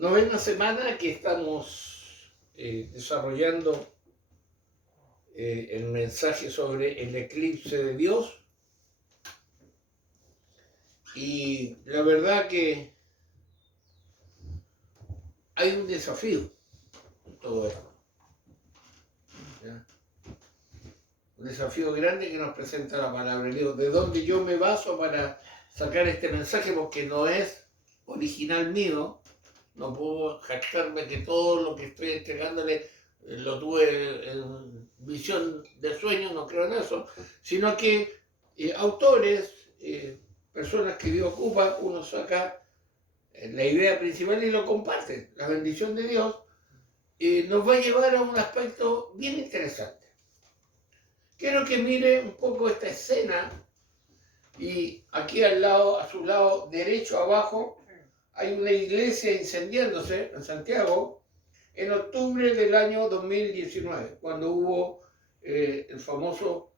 novena semana que estamos desarrollando el mensaje sobre el eclipse de Dios. Y la verdad que hay un desafío en todo esto, ¿ya? Un desafío grande que nos presenta la palabra de Dios, de donde yo me baso para sacar este mensaje, porque no es original mío. No puedo jactarme que todo lo que estoy entregándole lo tuve en visión de sueño, no creo en eso, sino que autores, personas que Dios ocupa, uno saca la idea principal y lo comparte. La bendición de Dios nos va a llevar a un aspecto bien interesante. Quiero que mire un poco esta escena y aquí al lado, a su lado derecho abajo, hay una iglesia incendiándose en Santiago en octubre del año 2019, cuando hubo el famoso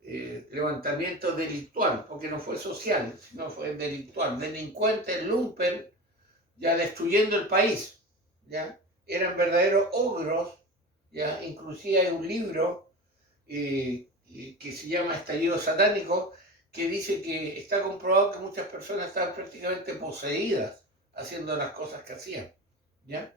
levantamiento delictual, porque no fue social, sino fue delictual. Delincuentes, lumpen, ya destruyendo el país, ¿ya? Eran verdaderos ogros, ¿ya? Inclusive hay un libro que se llama Estallido Satánico, que dice que está comprobado que muchas personas estaban prácticamente poseídas haciendo las cosas que hacían, ¿ya?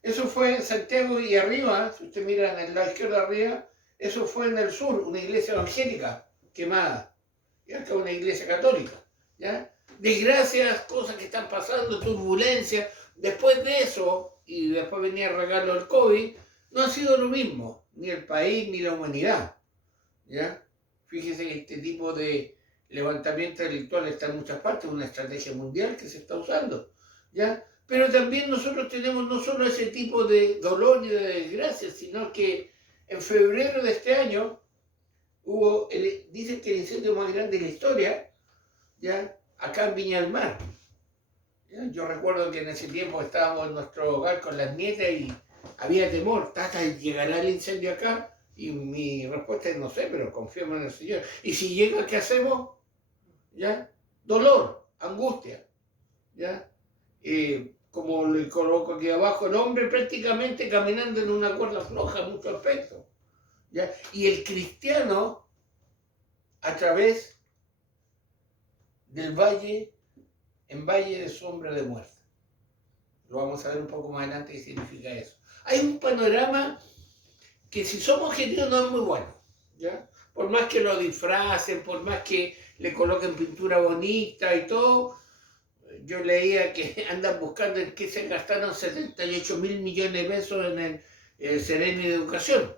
Eso fue en Santiago y arriba, si usted mira en el lado izquierdo arriba, eso fue en el sur, una iglesia evangélica quemada, y acá una iglesia católica, ¿ya? Desgracias, cosas que están pasando, turbulencias. Después de eso, y después venía el regalo del COVID, no ha sido lo mismo, ni el país ni la humanidad, ¿ya? Fíjese que este tipo de levantamiento delictual está en muchas partes, una estrategia mundial que se está usando, ¿ya? Pero también nosotros tenemos no solo ese tipo de dolor y de desgracia, sino que en febrero de este año hubo, dicen que el incendio más grande de la historia, ¿ya? Acá en Viña del Mar. ¿Ya? Yo recuerdo que en ese tiempo estábamos en nuestro hogar con las nietas y había temor, Tata, ¿llegará el incendio acá? Y mi respuesta es no sé, pero confiamos en el Señor. Y si llega, ¿qué hacemos? ¿Ya? Dolor, angustia, ¿ya? Como le coloco aquí abajo, el hombre prácticamente caminando en una cuerda floja en muchos aspectos, ¿ya? Y el cristiano a través del valle, en valle de sombra de muerte. Lo vamos a ver un poco más adelante qué significa eso. Hay un panorama que si somos objetivos no es muy bueno, ¿ya? Por más que lo disfracen, por más que le coloquen pintura bonita y todo, yo leía que andan buscando en qué se gastaron 78.000 millones de pesos en el Ceremi de Educación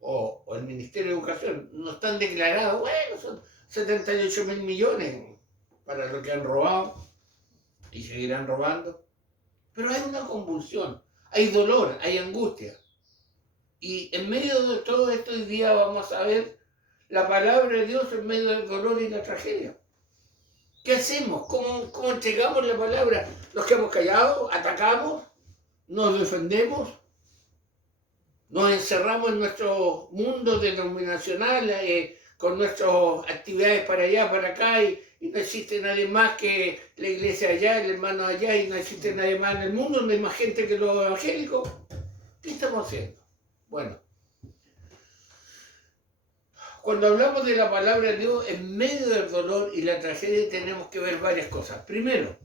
o el Ministerio de Educación. No están declarados, bueno, son 78.000 millones para lo que han robado y seguirán robando. Pero hay una convulsión, hay dolor, hay angustia. Y en medio de todo esto hoy día vamos a ver la palabra de Dios en medio del dolor y la tragedia. ¿Qué hacemos? ¿Cómo entregamos la palabra? ¿Nos quedamos callados? ¿Atacamos? ¿Nos defendemos? ¿Nos encerramos en nuestro mundo denominacional con nuestras actividades para allá, para acá y no existe nadie más que la iglesia allá, el hermano allá y no existe nadie más en el mundo? ¿No hay más gente que los evangélicos? ¿Qué estamos haciendo? Bueno, cuando hablamos de la palabra de Dios, en medio del dolor y la tragedia tenemos que ver varias cosas. Primero,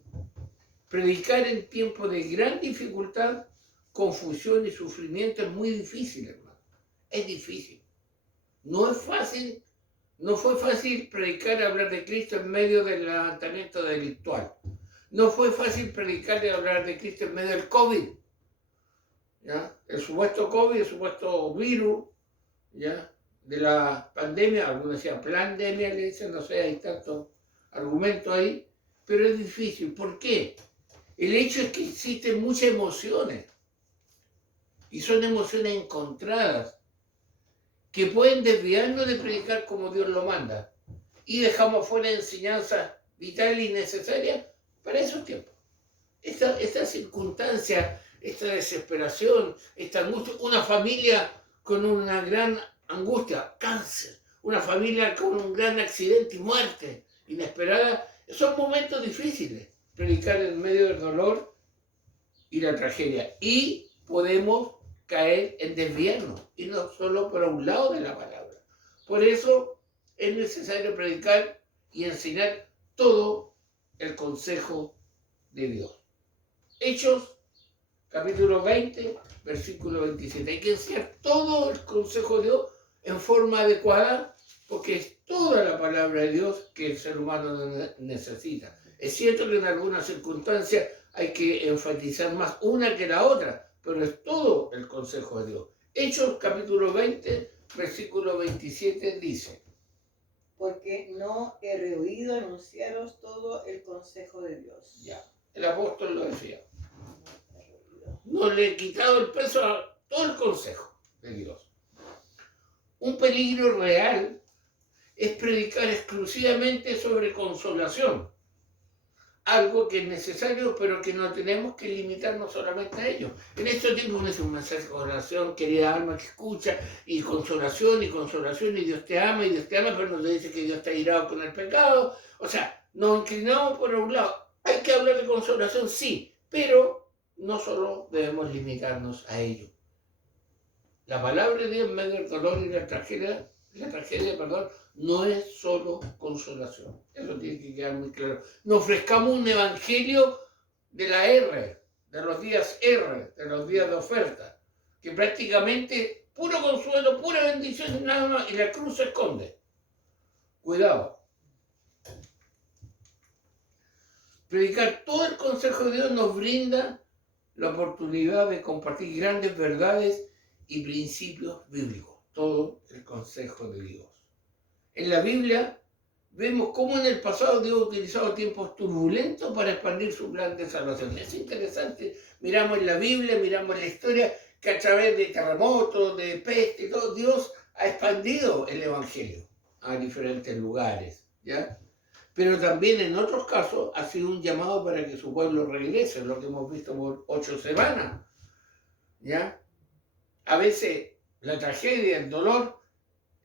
predicar en tiempos de gran dificultad, confusión y sufrimiento es muy difícil, hermano. Es difícil. No es fácil, no fue fácil predicar y hablar de Cristo en medio del levantamiento delictual. No fue fácil predicar y hablar de Cristo en medio del COVID, ¿ya? El supuesto COVID, el supuesto virus, ¿ya? De la pandemia, algunos decían plandemia, le dicen, no sé, hay tantos argumentos ahí, pero es difícil. ¿Por qué? El hecho es que existen muchas emociones y son emociones encontradas que pueden desviarnos de predicar como Dios lo manda y dejamos fuera enseñanzas vitales y necesarias para esos tiempos. Esta circunstancia, esta desesperación, esta angustia, una familia con una gran angustia, cáncer, una familia con un gran accidente y muerte inesperada, son momentos difíciles. Predicar en medio del dolor y la tragedia. Y podemos caer en desviarnos, y no solo por un lado de la palabra. Por eso es necesario predicar y enseñar todo el consejo de Dios. Hechos, capítulo 20, versículo 27. Hay que enseñar todo el consejo de Dios en forma adecuada, porque es toda la palabra de Dios que el ser humano necesita. Es cierto que en algunas circunstancias hay que enfatizar más una que la otra, pero es todo el consejo de Dios. Hechos capítulo 20, versículo 27 dice: porque no he rehuido anunciaros todo el consejo de Dios. Ya, el apóstol lo decía. No le he quitado el peso a todo el consejo de Dios. Un peligro real es predicar exclusivamente sobre consolación, algo que es necesario, pero que no tenemos que limitarnos solamente a ello. En estos tiempos uno dice un mensaje de consolación, querida alma que escucha, y consolación, y Dios te ama, pero no te dice que Dios está irado con el pecado. O sea, nos inclinamos por un lado. Hay que hablar de consolación, sí, pero no solo debemos limitarnos a ello. La palabra de Dios en medio del dolor y la tragedia, no es solo consolación. Eso tiene que quedar muy claro. Nos ofrezcamos un evangelio de la R, de los días R, de los días de oferta, que prácticamente puro consuelo, pura bendición y nada más, y la cruz se esconde. Cuidado. Predicar todo el consejo de Dios nos brinda la oportunidad de compartir grandes verdades y principios bíblicos, todo el consejo de Dios. En la Biblia vemos cómo en el pasado Dios ha utilizado tiempos turbulentos para expandir su plan de salvación. Es interesante, miramos en la Biblia, miramos en la historia, que a través de terremotos, de peste y todo, Dios ha expandido el Evangelio a diferentes lugares, ¿ya? Pero también en otros casos ha sido un llamado para que su pueblo regrese, lo que hemos visto por 8 semanas, ¿ya? A veces la tragedia, el dolor,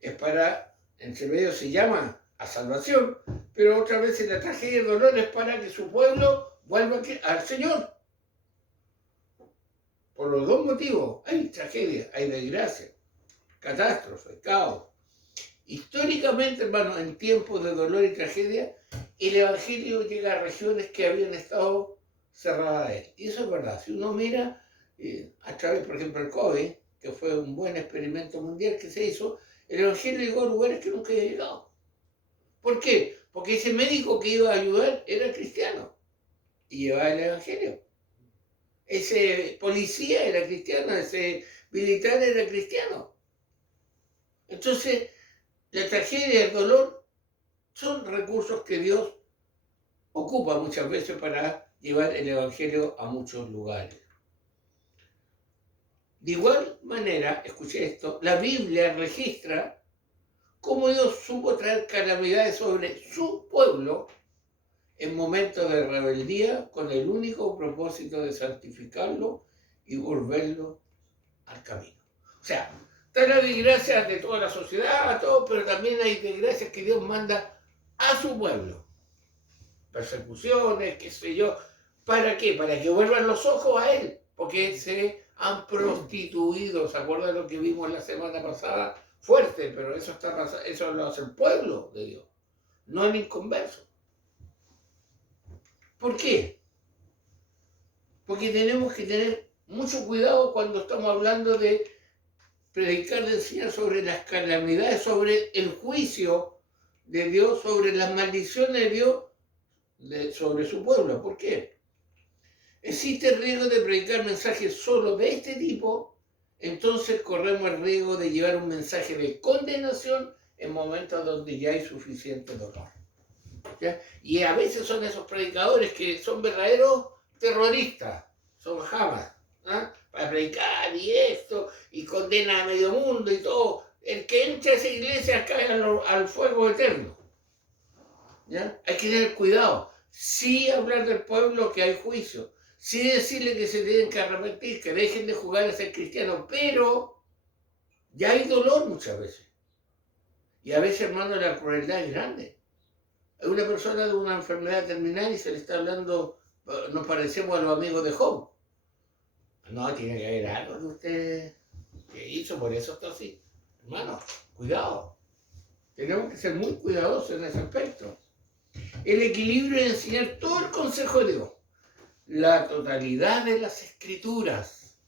es para, entre medio se llama a salvación, pero otras veces la tragedia y el dolor es para que su pueblo vuelva al Señor. Por los dos motivos, hay tragedia, hay desgracia, catástrofe, caos. Históricamente, hermanos, en tiempos de dolor y tragedia, el Evangelio llega a regiones que habían estado cerradas a él. Y eso es verdad. Si uno mira a través, por ejemplo, el COVID, que fue un buen experimento mundial que se hizo, el Evangelio llegó a lugares que nunca había llegado. ¿Por qué? Porque ese médico que iba a ayudar era cristiano y llevaba el Evangelio. Ese policía era cristiano, ese militar era cristiano. Entonces, la tragedia y el dolor son recursos que Dios ocupa muchas veces para llevar el Evangelio a muchos lugares. De igual manera, escuché esto, la Biblia registra cómo Dios supo traer calamidades sobre su pueblo en momentos de rebeldía con el único propósito de santificarlo y volverlo al camino. O sea, está la desgracia de toda la sociedad, todo, pero también hay desgracias que Dios manda a su pueblo. Persecuciones, qué sé yo. ¿Para qué? Para que vuelvan los ojos a Él, porque se han prostituido. ¿Se acuerdan lo que vimos la semana pasada? Fuerte, pero eso lo hace el pueblo de Dios, no el inconverso. ¿Por qué? Porque tenemos que tener mucho cuidado cuando estamos hablando de predicar, de enseñar sobre las calamidades, sobre el juicio de Dios, sobre las maldiciones de Dios sobre su pueblo. ¿Por qué? Existe el riesgo de predicar mensajes solo de este tipo, entonces corremos el riesgo de llevar un mensaje de condenación en momentos donde ya hay suficiente dolor. ¿Ya? Y a veces son esos predicadores que son verdaderos terroristas, son Hamas, ¿eh? Para predicar y esto, y condena a medio mundo y todo. El que entra a esa iglesia cae al fuego eterno. ¿Ya? Hay que tener cuidado. Sí hablar del pueblo que hay juicio, sí decirle que se tienen que arrepentir, que dejen de jugar a ser cristianos, pero ya hay dolor muchas veces. Y a veces, hermano, la crueldad es grande. Hay una persona de una enfermedad terminal y se le está hablando, nos parecemos a los amigos de Job. No, tiene que haber algo que usted que hizo, por eso está así. Hermano, cuidado. Tenemos que ser muy cuidadosos en ese aspecto. El equilibrio de enseñar todo el consejo de Dios, la totalidad de las escrituras,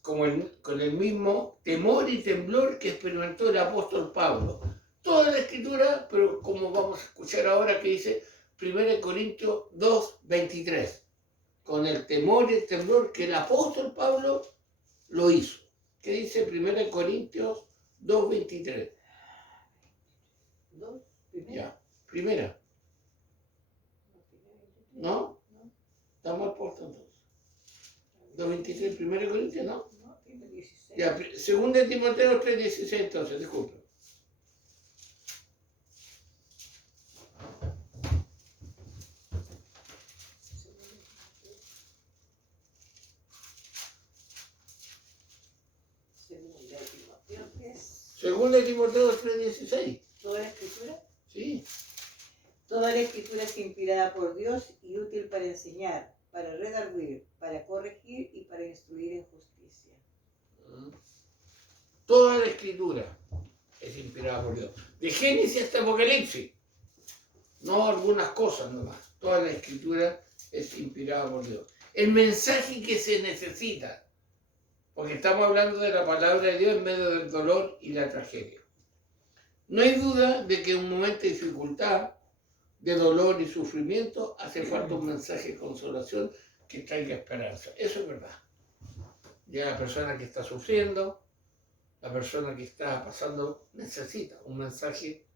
con el mismo temor y temblor que experimentó el apóstol Pablo. Toda la escritura, pero como vamos a escuchar ahora que dice 1 Corintios 2:23, con el temor y el temblor que el apóstol Pablo lo hizo. ¿Qué dice 1 Corintios 2:23? ¿Dos? ¿Primera? Ya, primera. ¿No? Está mal puesto entonces. 2:23, 1 Corintios, ¿no? No, tiene 16. Ya, 2 Timoteo 3:16 entonces, disculpe. Segunda de Timoteo 3. 2 Timoteo 3:16. ¿Toda la escritura? Sí. Toda la escritura es inspirada por Dios y útil para enseñar, para redarguir, para corregir y para instruir en justicia. Toda la escritura es inspirada por Dios. De Génesis hasta Apocalipsis. No algunas cosas nomás. Toda la escritura es inspirada por Dios. El mensaje que se necesita, porque estamos hablando de la palabra de Dios en medio del dolor y la tragedia. No hay duda de que en un momento de dificultad, de dolor y sufrimiento, hace falta un mensaje de consolación que traiga esperanza. Eso es verdad. Ya la persona que está sufriendo, la persona que está pasando, necesita un mensaje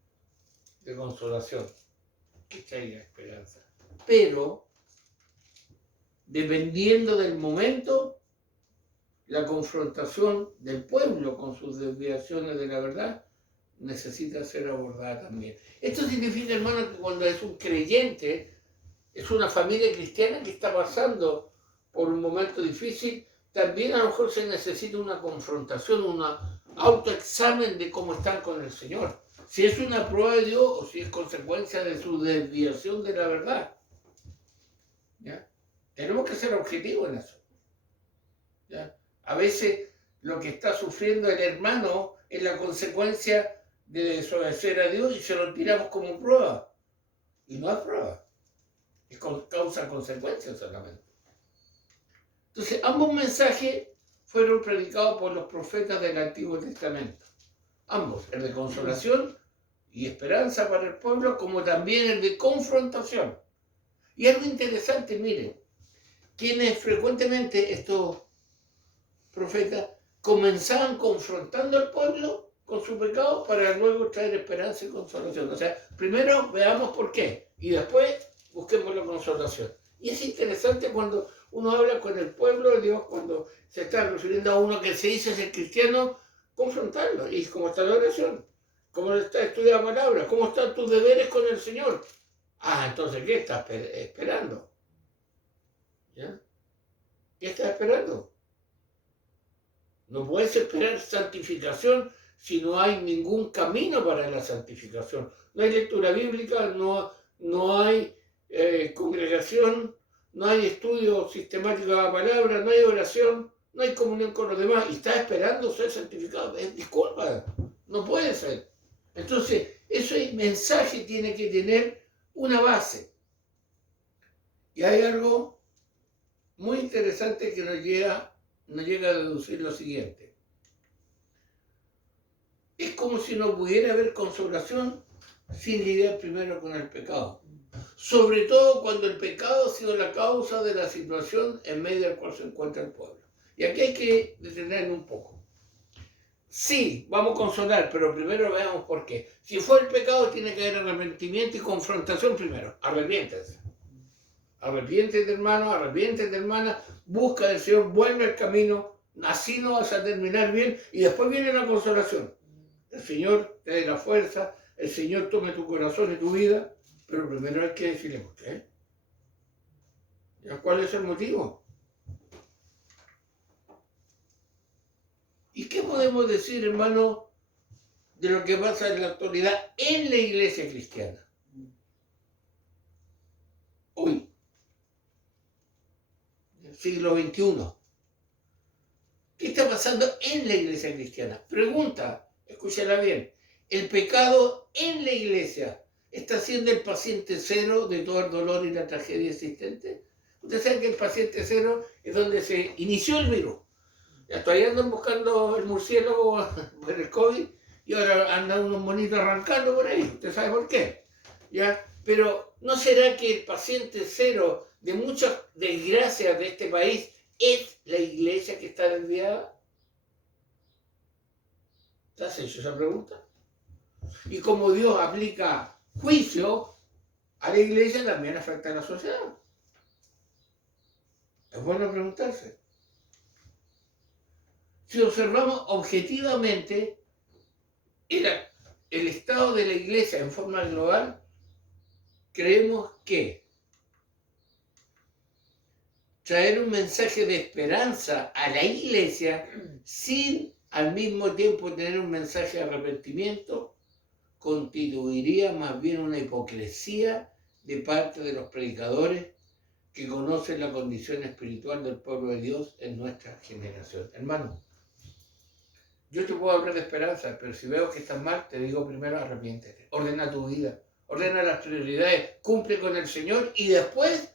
de consolación que traiga esperanza. Pero, dependiendo del momento, la confrontación del pueblo con sus desviaciones de la verdad necesita ser abordada también. Esto significa, hermano, que cuando es un creyente, es una familia cristiana que está pasando por un momento difícil, también a lo mejor se necesita una confrontación, un autoexamen de cómo están con el Señor. Si es una prueba de Dios o si es consecuencia de su desviación de la verdad. ¿Ya? Tenemos que ser objetivos en eso. ¿Ya? A veces lo que está sufriendo el hermano es la consecuencia de desobedecer a Dios y se lo tiramos como prueba. Y no es prueba. Es causa consecuencias solamente. Entonces, ambos mensajes fueron predicados por los profetas del Antiguo Testamento. Ambos, el de consolación y esperanza para el pueblo, como también el de confrontación. Y algo interesante, miren, quienes frecuentemente estos profetas comenzaban confrontando al pueblo con su pecado para luego traer esperanza y consolación. O sea, primero veamos por qué y después busquemos la consolación. Y es interesante cuando uno habla con el pueblo de Dios, cuando se está refiriendo a uno que se dice ser cristiano, confrontarlo. Y cómo está la oración, cómo está estudiando la palabra, cómo están tus deberes con el Señor. Ah, entonces, ¿qué estás esperando? ¿Ya? ¿Qué estás esperando? No puedes esperar santificación si no hay ningún camino para la santificación. No hay lectura bíblica, no hay congregación, no hay estudio sistemático de la palabra, no hay oración, no hay comunión con los demás y estás esperando ser santificado. Disculpa, no puede ser. Entonces, ese mensaje tiene que tener una base. Y hay algo muy interesante que nos llega a deducir lo siguiente. Es como si no pudiera haber consolación sin lidiar primero con el pecado. Sobre todo cuando el pecado ha sido la causa de la situación en medio del cual se encuentra el pueblo. Y aquí hay que detenernos un poco. Sí, vamos a consolar, pero primero veamos por qué. Si fue el pecado, tiene que haber arrepentimiento y confrontación primero. Arrepiéntense. Arrepiéntete, hermano, arrepiéntete, hermana, busca al Señor, vuelve al camino, así no vas a terminar bien, y después viene la consolación. El Señor te dé la fuerza, el Señor tome tu corazón y tu vida, pero primero hay que decirle por qué. ¿Cuál es el motivo? ¿Y qué podemos decir, hermano, de lo que pasa en la actualidad en la iglesia cristiana? Hoy. siglo XXI. ¿Qué está pasando en la iglesia cristiana? Pregunta, escúchala bien. ¿El pecado en la iglesia está siendo el paciente cero de todo el dolor y la tragedia existente? Ustedes saben que el paciente cero es donde se inició el virus. Ya todavía andan buscando el murciélago por el COVID y ahora andan unos monitos arrancando por ahí. ¿Usted sabe por qué? ¿Ya? Pero ¿no será que el paciente cero de muchas desgracias de este país es la iglesia que está desviada? ¿Te has hecho esa pregunta? Y como Dios aplica juicio a la iglesia, también afecta a la sociedad. Es bueno preguntarse. Si observamos objetivamente el estado de la iglesia en forma global, creemos que traer un mensaje de esperanza a la iglesia sin al mismo tiempo tener un mensaje de arrepentimiento constituiría más bien una hipocresía de parte de los predicadores que conocen la condición espiritual del pueblo de Dios en nuestra generación. Hermano, yo te puedo hablar de esperanza, pero si veo que estás mal, te digo primero arrepiéntete, ordena tu vida, ordena las prioridades, cumple con el Señor y después,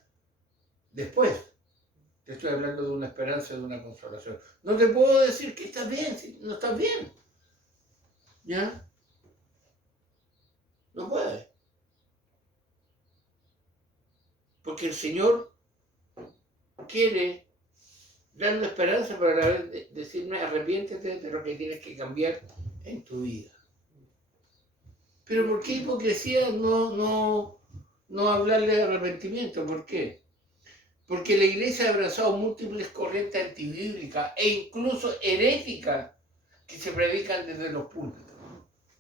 te estoy hablando de una esperanza, de una consolación. No te puedo decir que estás bien, si no estás bien. ¿Ya? No puedes. Porque el Señor quiere darme esperanza, pero a la vez decirme arrepiéntete de lo que tienes que cambiar en tu vida. Pero ¿por qué hipocresía no hablarle de arrepentimiento? ¿Por qué? Porque la iglesia ha abrazado múltiples corrientes antibíblicas e incluso heréticas que se predican desde los púlpitos.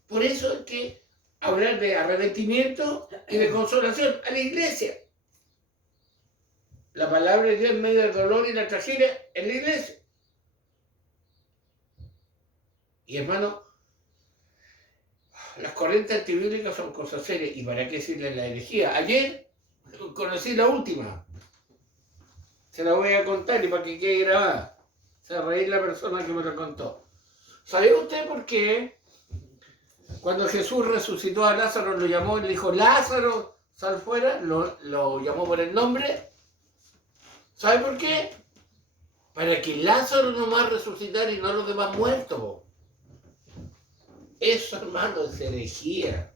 Por eso hay que hablar de arrepentimiento y de consolación a la iglesia. La palabra de Dios en medio del dolor y la tragedia en la iglesia. Y hermano, las corrientes antibíblicas son cosas serias. ¿Y para qué decirle la herejía? Ayer conocí la última. Se la voy a contar y para que quede grabada. Se va a reír la persona que me lo contó. ¿Sabe usted por qué? Cuando Jesús resucitó a Lázaro, lo llamó y le dijo, Lázaro, sal fuera, lo llamó por el nombre. ¿Sabe por qué? Para que Lázaro nomás resucitara y no los demás muertos. Eso, hermano, es herejía.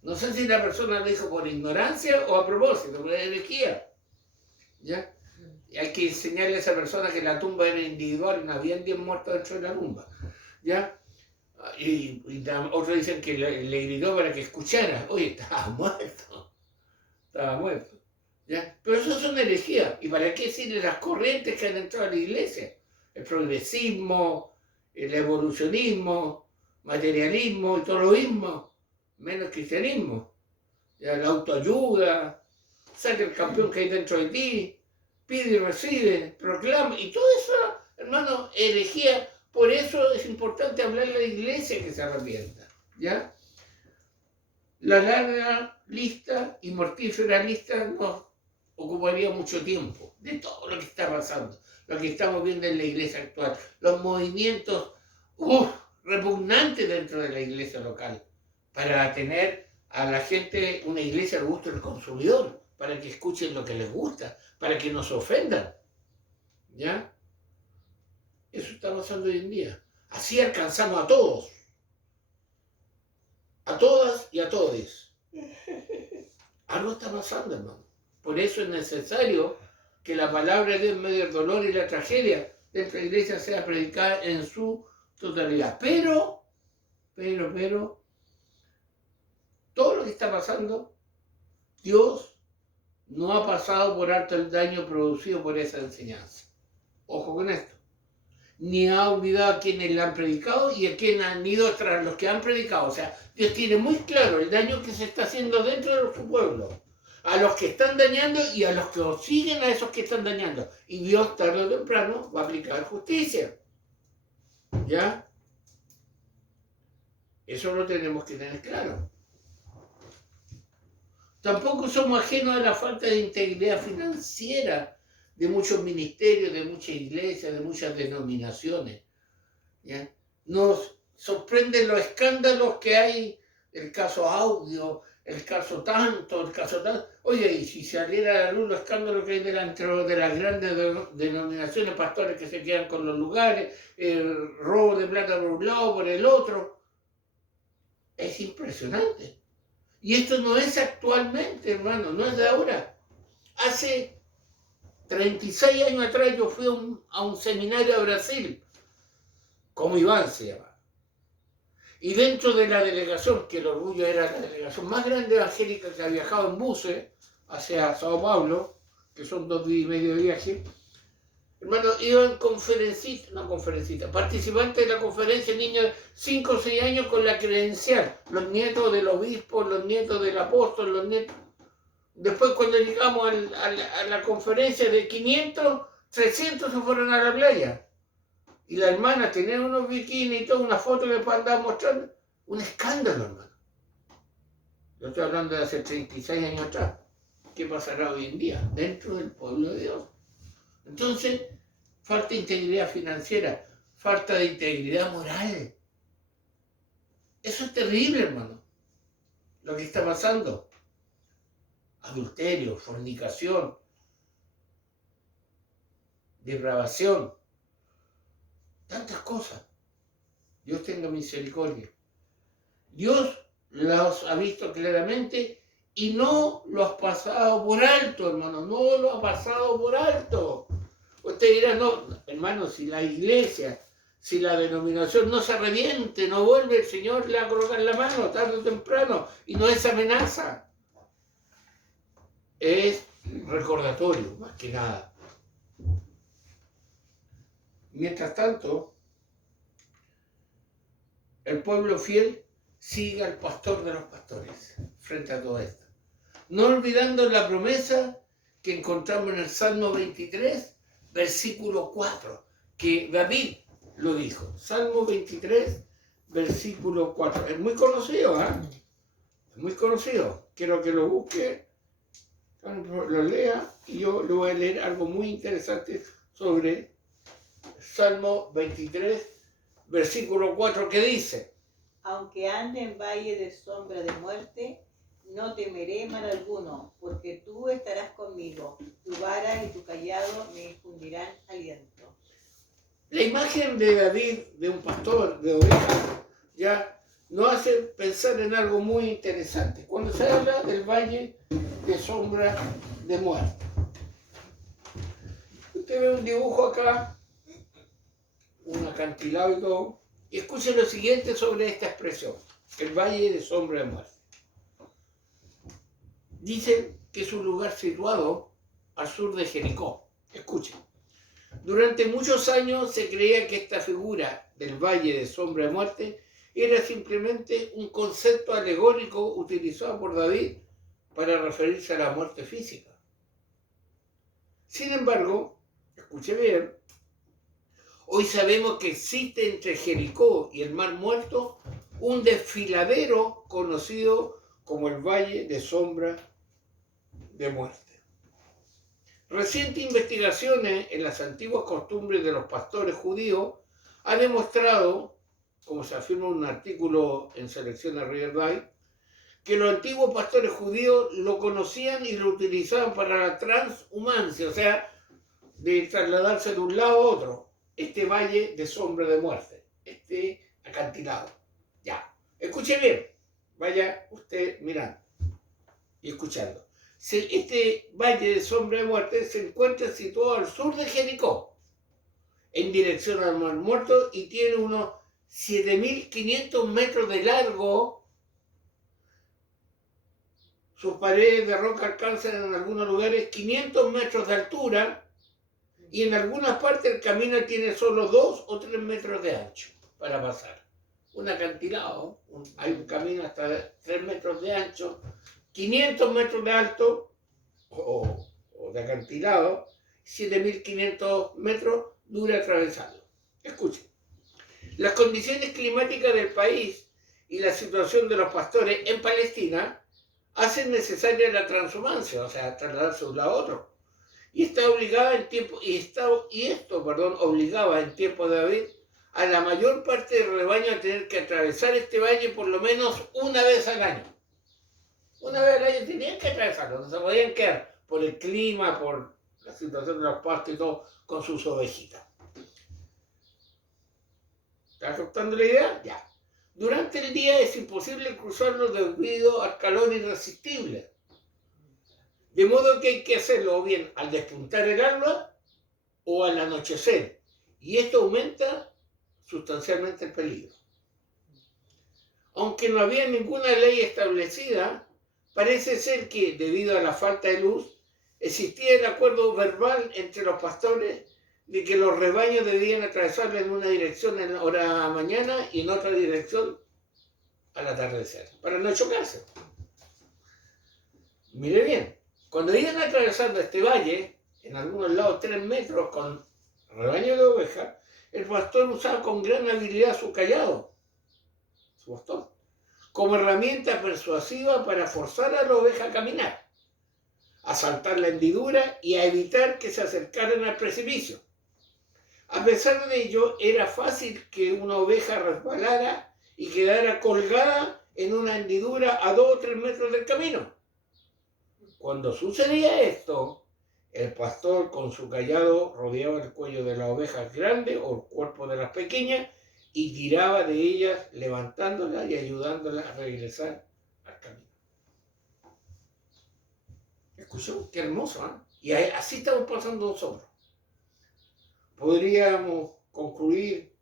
No sé si la persona lo dijo por ignorancia o a propósito, pero es herejía. ¿Ya? Y hay que enseñarle a esa persona que la tumba era individual y no habían 10 muertos dentro de la tumba. ¿Ya? Y otros dicen que le gritó para que escuchara. Oye, estaba muerto. Estaba muerto. ¿Ya? Pero eso son herejías. ¿Y para qué decirle las corrientes que han entrado a la iglesia? El progresismo, el evolucionismo, materialismo, el toloísmo, menos cristianismo. ¿Ya? La autoayuda, saca el campeón que hay dentro de ti, pide y recibe, proclama. Y todo eso, hermano, herejía. Por eso es importante hablarle a la iglesia que se arrepienta. ¿Ya? La larga lista y mortífera lista nos ocuparía mucho tiempo de todo lo que está pasando, lo que estamos viendo en la iglesia actual, los movimientos repugnantes dentro de la iglesia local, para tener a la gente una iglesia al gusto del consumidor, para que escuchen lo que les gusta, para que no se ofendan. ¿Ya? Eso está pasando hoy en día. Así alcanzamos a todos. A todas y a todos. Algo está pasando, hermano. Por eso es necesario que la palabra de Dios en medio del dolor y la tragedia de esta iglesia sea predicada en su totalidad. Pero, todo lo que está pasando, Dios no ha pasado por alto el daño producido por esa enseñanza. Ojo con esto. Ni ha olvidado a quienes la han predicado y a quienes han ido tras los que han predicado. O sea, Dios tiene muy claro el daño que se está haciendo dentro de su pueblo. A los que están dañando y a los que siguen a esos que están dañando. Y Dios tarde o temprano va a aplicar justicia. ¿Ya? Eso lo tenemos que tener claro. Tampoco somos ajenos a la falta de integridad financiera de muchos ministerios, de muchas iglesias, de muchas denominaciones. ¿Ya? Nos sorprenden los escándalos que hay, el caso Audio, el caso tanto, el caso tanto. Oye, y si saliera a la luz los escándalos que hay dentro de las grandes denominaciones, pastores que se quedan con los lugares, el robo de plata por un lado, por el otro, es impresionante. Y esto no es actualmente, hermano, no es de ahora. Hace 36 años atrás yo fui a un seminario a Brasil, como Iván se llama. Y dentro de la delegación, que el Orgullo era la delegación más grande evangélica que ha viajado en buses hacia Sao Paulo, que son 2 días y medio de viaje, hermano, iban participantes de la conferencia, niños de 5 o 6 años con la credencial, los nietos del obispo, los nietos del apóstol, los nietos. Después cuando llegamos a la conferencia de 500, 300 se fueron a la playa. Y la hermana tenía unos bikinis y toda una foto que después andaba mostrando. Un escándalo, hermano. Yo estoy hablando de hace 36 años atrás. ¿Qué pasará hoy en día dentro del pueblo de Dios? Entonces, falta de integridad financiera, falta de integridad moral. Eso es terrible, hermano. Lo que está pasando. Adulterio, fornicación, depravación. Tantas cosas. Dios tenga misericordia. Dios los ha visto claramente y no lo ha pasado por alto, hermano. No lo ha pasado por alto. Usted dirá, no, hermano, si la iglesia, si la denominación no se reviente, no vuelve, el Señor le va a colocar la mano tarde o temprano. Y no es amenaza. Es recordatorio, más que nada. Mientras tanto, el pueblo fiel sigue al pastor de los pastores frente a todo esto. No olvidando la promesa que encontramos en el Salmo 23, versículo 4, que David lo dijo. Salmo 23, versículo 4. Es muy conocido, ¿eh? Es muy conocido. Quiero que lo busque, lo lea, y yo le voy a leer algo muy interesante sobre Salmo 23, versículo 4, que dice: aunque ande en valle de sombra de muerte, no temeré mal alguno, porque tú estarás conmigo, tu vara y tu callado me infundirán aliento. La imagen de David, de un pastor de ovejas, ya nos hace pensar en algo muy interesante. Cuando se habla del valle de sombra de muerte, usted ve un dibujo acá, un acantilado y todo, y escuche lo siguiente sobre esta expresión, el valle de sombra de muerte. Dicen que es un lugar situado al sur de Jericó. Escuchen. Durante muchos años se creía que esta figura del valle de sombra de muerte era simplemente un concepto alegórico utilizado por David para referirse a la muerte física. Sin embargo, escuche bien, hoy sabemos que existe entre Jericó y el Mar Muerto un desfiladero conocido como el Valle de Sombra de Muerte. Recientes investigaciones en las antiguas costumbres de los pastores judíos han demostrado, como se afirma en un artículo en Selecciones Riverview, que los antiguos pastores judíos lo conocían y lo utilizaban para la transhumancia, o sea, de trasladarse de un lado a otro. Este valle de sombra de muerte, este acantilado. Ya, escuche bien, vaya usted mirando y escuchando. Este valle de sombra de muerte se encuentra situado al sur de Jericó, en dirección al Mar Muerto, y tiene unos 7.500 metros de largo. Sus paredes de roca alcanzan en algunos lugares 500 metros de altura, y en algunas partes el camino tiene solo 2 o 3 metros de ancho para pasar. Un acantilado, hay un camino hasta 3 metros de ancho, 500 metros de alto o de acantilado, 7.500 metros dura atravesarlo. Escuchen, las condiciones climáticas del país y la situación de los pastores en Palestina hacen necesaria la transhumancia, o sea, trasladarse de un lado a otro. Y esto obligaba en tiempo de David a la mayor parte del rebaño a tener que atravesar este valle por lo menos una vez al año. Una vez al año tenían que atravesarlo, no se podían quedar por el clima, por la situación de los pastos y todo, con sus ovejitas. ¿Estás captando la idea? Ya. Durante el día es imposible cruzarlo debido al calor irresistible. De modo que hay que hacerlo o bien al despuntar el alba o al anochecer. Y esto aumenta sustancialmente el peligro. Aunque no había ninguna ley establecida, parece ser que, debido a la falta de luz, existía el acuerdo verbal entre los pastores de que los rebaños debían atravesarlo en una dirección en la hora mañana y en otra dirección al atardecer, para no chocarse. Mire bien, cuando iban atravesando este valle, en algunos lados 3 metros con rebaño de ovejas, el pastor usaba con gran habilidad su cayado, su bastón, como herramienta persuasiva para forzar a la oveja a caminar, a saltar la hendidura y a evitar que se acercaran al precipicio. A pesar de ello, era fácil que una oveja resbalara y quedara colgada en una hendidura a 2 o 3 metros del camino. Cuando sucedía esto, el pastor con su cayado rodeaba el cuello de las ovejas grandes o el cuerpo de las pequeñas y tiraba de ellas, levantándolas y ayudándolas a regresar al camino. ¿Escuchó? Qué hermoso, ¿eh? Y así estamos pasando nosotros. Podríamos concluir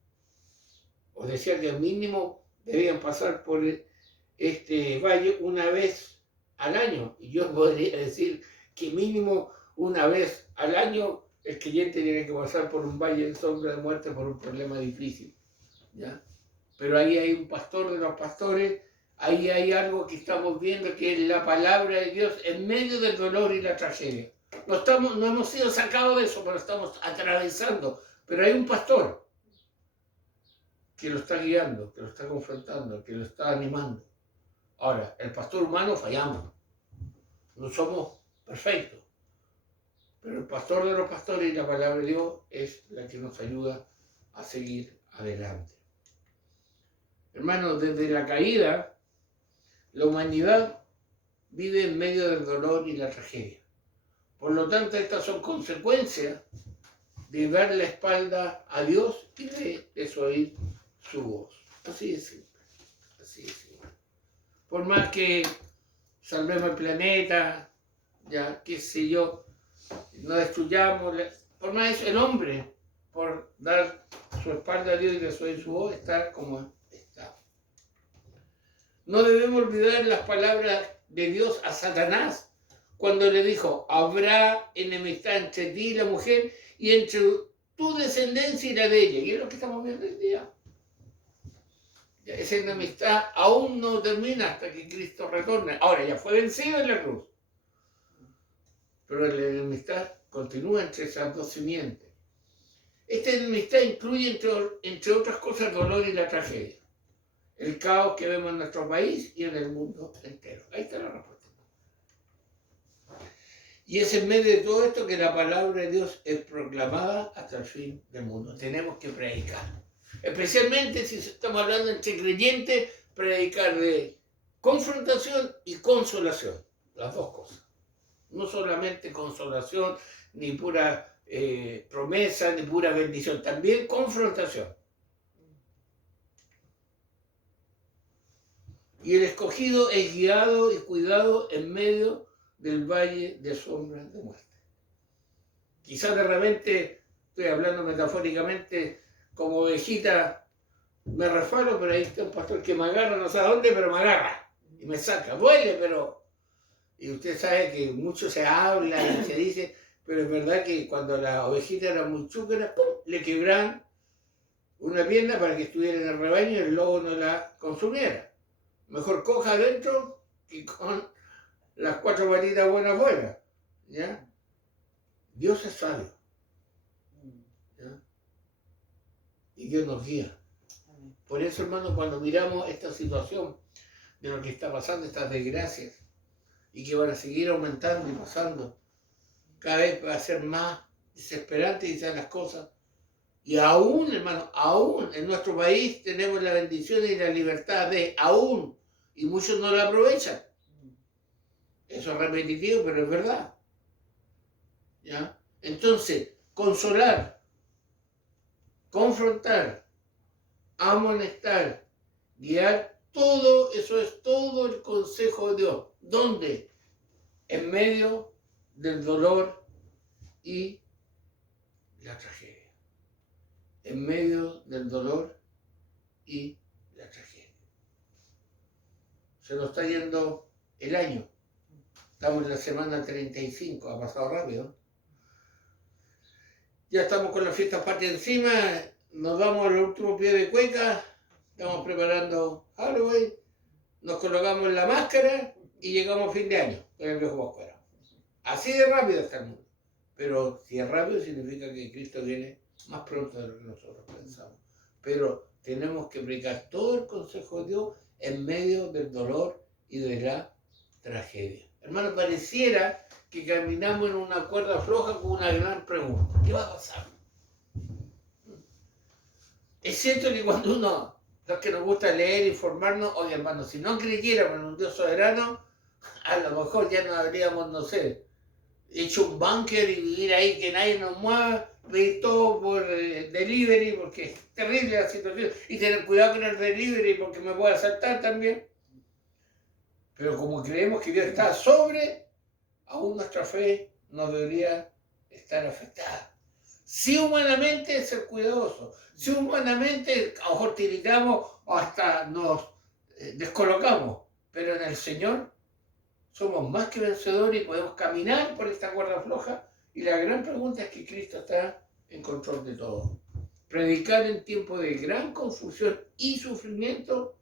o decir que al mínimo debían pasar por este valle una vez al año. Y yo podría decir que mínimo una vez al año el creyente tiene que pasar por un valle en sombra de muerte por un problema difícil, ¿ya? Pero ahí hay un pastor de los pastores, ahí hay algo que estamos viendo que es la palabra de Dios en medio del dolor y la tragedia. No hemos sido sacados de eso, pero estamos atravesando. Pero hay un pastor que lo está guiando, que lo está confrontando, que lo está animando. Ahora, el pastor humano fallamos. No somos perfectos. Pero el pastor de los pastores y la palabra de Dios es la que nos ayuda a seguir adelante. Hermanos, desde la caída, la humanidad vive en medio del dolor y la tragedia. Por lo tanto, estas son consecuencias de dar la espalda a Dios y de desoír su voz. Así de simple. Así de simple. Por más que salvemos el planeta, ya qué sé yo, no destruyamos, por más eso, el hombre, por dar su espalda a Dios y desoír su voz, está como está. No debemos olvidar las palabras de Dios a Satanás, cuando le dijo, habrá enemistad entre ti y la mujer y entre tu descendencia y la de ella. Y es lo que estamos viendo hoy día. Esa enemistad aún no termina hasta que Cristo retorne. Ahora, ya fue vencido en la cruz. Pero la enemistad continúa entre esas dos simientes. Esta enemistad incluye, entre otras cosas, el dolor y la tragedia. El caos que vemos en nuestro país y en el mundo entero. Ahí está la respuesta. Y es en medio de todo esto que la palabra de Dios es proclamada hasta el fin del mundo. Tenemos que predicar. Especialmente si estamos hablando entre creyentes, predicar de confrontación y consolación. Las dos cosas. No solamente consolación, ni pura promesa, ni pura bendición. También confrontación. Y el escogido es guiado y cuidado en medio del valle de sombra de muerte. Quizás de repente, estoy hablando metafóricamente, como ovejita, me resbalo, pero ahí está un pastor que me agarra, no sé a dónde, pero me agarra y me saca. Duele, pero... Y usted sabe que mucho se habla y se dice, pero es verdad que cuando la ovejita era muy chúcara, ¡pum!, le quebraban una pierna para que estuviera en el rebaño y el lobo no la consumiera. Mejor coja adentro que con las 4 patitas buenas afuera, ¿ya? Dios es sabio, ¿ya? Y Dios nos guía. Por eso, hermano, cuando miramos esta situación de lo que está pasando, estas desgracias, y que van a seguir aumentando y pasando, cada vez va a ser más desesperante quizás las cosas. Y aún, hermano, aún en nuestro país tenemos la bendición y la libertad de aún, y muchos no la aprovechan. Eso es repetitivo, pero es verdad. ¿Ya? Entonces, consolar, confrontar, amonestar, guiar, todo eso es todo el consejo de Dios. ¿Dónde? En medio del dolor y la tragedia. En medio del dolor y la tragedia. Se nos está yendo el año. Estamos en la semana 35, ha pasado rápido. Ya estamos con la fiesta patria encima, nos damos al último pie de cueca, estamos preparando Halloween, nos colocamos la máscara y llegamos a fin de año con el viejo Pascuero. Así de rápido está el mundo. Pero si es rápido significa que Cristo viene más pronto de lo que nosotros pensamos. Pero tenemos que aplicar todo el consejo de Dios en medio del dolor y de la tragedia. Hermano, pareciera que caminamos en una cuerda floja con una gran pregunta. ¿Qué va a pasar? Es cierto que cuando uno, los que nos gusta leer, informarnos, oye hermano, si no creyéramos en un Dios soberano, a lo mejor ya nos habríamos, no sé, hecho un búnker y vivir ahí que nadie nos mueva, pedir todo por delivery, porque es terrible la situación, y tener cuidado con el delivery porque me puede asaltar también. Pero como creemos que Dios está sobre, aún nuestra fe no debería estar afectada. Si humanamente ser cuidadoso, si humanamente a lo mejor tiritamos o hasta nos descolocamos, pero en el Señor somos más que vencedores y podemos caminar por esta cuerda floja. Y la gran pregunta es que Cristo está en control de todo. Predicar en tiempo de gran confusión y sufrimiento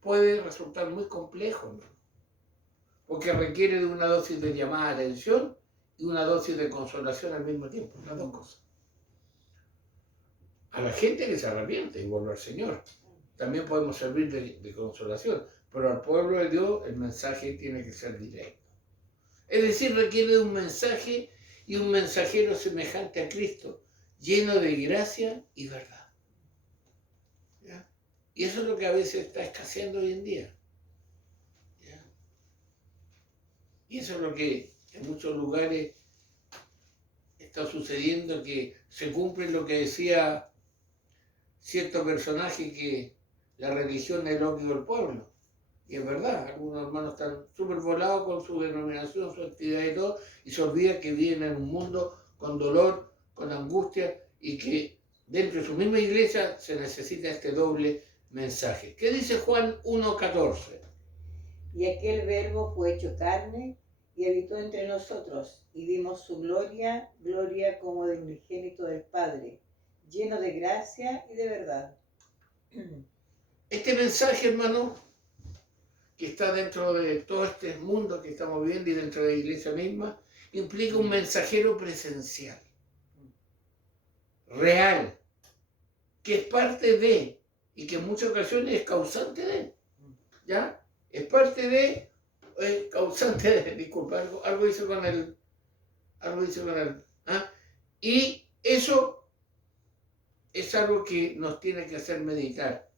puede resultar muy complejo, hermano, porque requiere de una dosis de llamada de atención y una dosis de consolación al mismo tiempo, las dos cosas. A la gente que se arrepiente y vuelve al Señor, también podemos servir de consolación, pero al pueblo de Dios el mensaje tiene que ser directo. Es decir, requiere de un mensaje y un mensajero semejante a Cristo, lleno de gracia y verdad. ¿Ya? Y eso es lo que a veces está escaseando hoy en día. ¿Ya? Y eso es lo que en muchos lugares está sucediendo, que se cumple lo que decía cierto personaje, que la religión es el opio del pueblo. Y es verdad, algunos hermanos están súper volados con su denominación, su actividad y todo, y se olvida que viven en un mundo con dolor, con angustia, y que dentro de su misma iglesia se necesita este doble mensaje. ¿Qué dice Juan 1:14? Y aquel verbo fue hecho carne y habitó entre nosotros, y vimos su gloria, gloria como del unigénito del Padre, lleno de gracia y de verdad. Este mensaje, hermano, que está dentro de todo este mundo que estamos viviendo y dentro de la iglesia misma, implica un mensajero presencial, real, que es parte de, y que en muchas ocasiones es causante de, ¿ya? Es parte de, es causante de, disculpa, algo hizo con el, ¿ah? Y eso es algo que nos tiene que hacer meditar,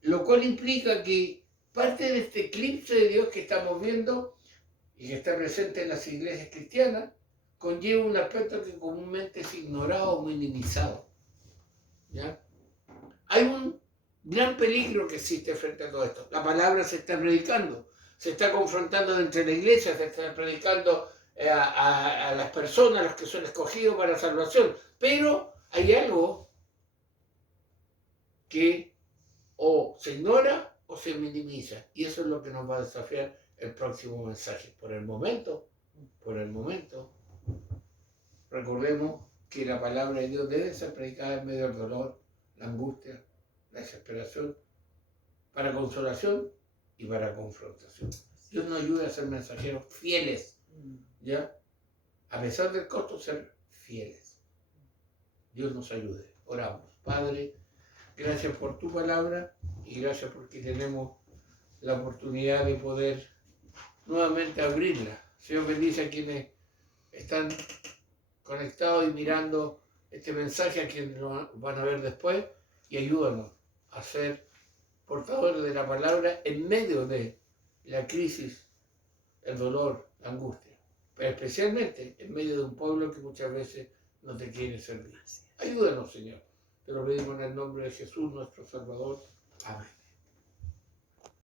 lo cual implica que parte de este eclipse de Dios que estamos viendo y que está presente en las iglesias cristianas conlleva un aspecto que comúnmente es ignorado o minimizado. ¿Ya? Hay un gran peligro que existe frente a todo esto. La palabra se está predicando, se está confrontando dentro de la iglesia, se está predicando a las personas, a los que son escogidos para la salvación. Pero hay algo que o se ignora o se minimiza. Y eso es lo que nos va a desafiar el próximo mensaje. Por el momento, recordemos que la palabra de Dios debe ser predicada en medio del dolor, la angustia, la desesperación, para consolación y para confrontación. Dios nos ayude a ser mensajeros fieles, ¿ya? A pesar del costo, ser fieles. Dios nos ayude. Oramos. Padre, gracias por tu palabra y gracias porque tenemos la oportunidad de poder nuevamente abrirla. Señor, bendice a quienes están conectados y mirando este mensaje, a quienes lo van a ver después, y ayúdanos a ser portadores de la palabra en medio de la crisis, el dolor, la angustia, pero especialmente en medio de un pueblo que muchas veces no te quiere servir. Ayúdanos, Señor. Te lo pedimos en el nombre de Jesús, nuestro Salvador. Amén.